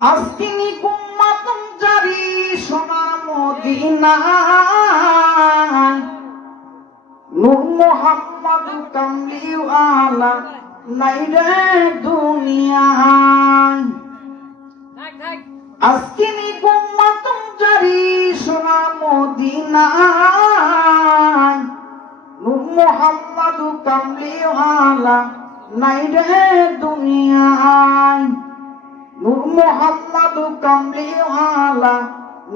আজকিনি কুম্মাতুম জারি সোনার মদিনায় নূর মুহাম্মদ কামলিওয়ালা নাই রে দুনিয়ায়। আজকিনি কুম্মাতুম জারি সোনার মদিনায় নূর মুহাম্মদ কামলিওয়ালা নাই রে দুনিয়ায়। নূর মুহাম্মদ কামলিওয়ালা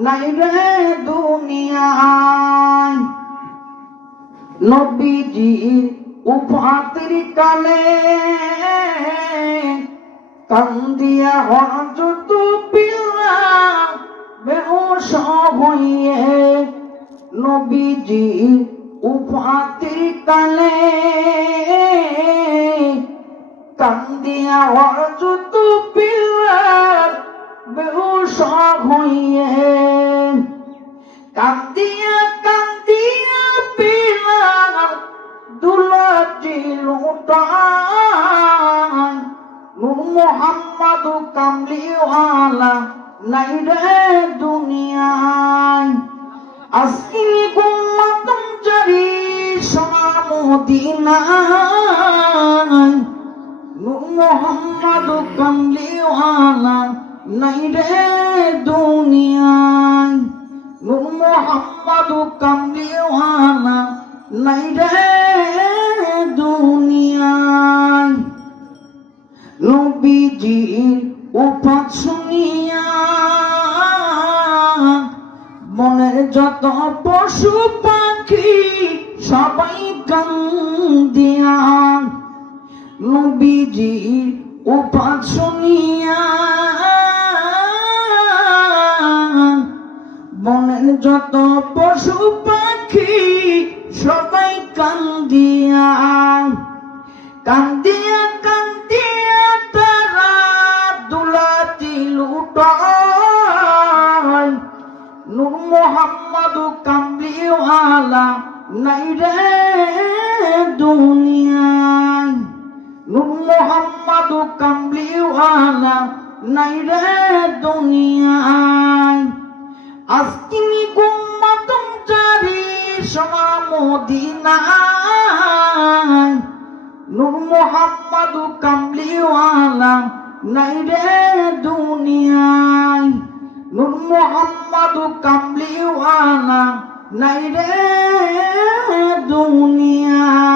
নাই রে দুনিয়ায়। নবীজির উফাতের কালে কান্দিয়া হযরত বিল্লাল বেহুশ হইয়ে। নবীজির উফাতের কালে কান্দিয়া হযরত বিল্লাল বেহুশ হইয়ে। কান্দিয়া কান্দিয়া বিল্লাল দুলাছিল তাই। নূর মুহাম্মদ কামলিওয়ালা নাই রে দুনিয়ায়। আজকিনি কুম্মাতুম জারি সোনার মদিনায় নূর মুহাম্মদ কামলিওয়ালা নাই রে দুনিয়ায়। নূর মুহাম্মদ কামলিওয়ালা নাই রে দুনিয়ায়। নবীজির উফাত শুনিয়া মনের যত পশু পাখি সবাই কান্দিয়া। নবীজির উফাত শুনিয়া মনের যত পশু পাখি সবাই কান্দিয়া। কান্দিয়া কান্দিয়া তারা দুলাছিল তাই। নূর মুহাম্মদ কামলিওয়ালা নাই রে দুনিয়ায়। নূর মুহাম্মদ কামলিওয়ালা নাই রে দুনিয়ায়। আজকিনি কুম্মাতুম জারি সোনার মদিনায় নূর মুহাম্মদ কামলিওয়ালা নাই রে দুনিয়ায়। নূর মুহাম্মদ কামলিওয়ালা নাই রে দুনিয়ায়।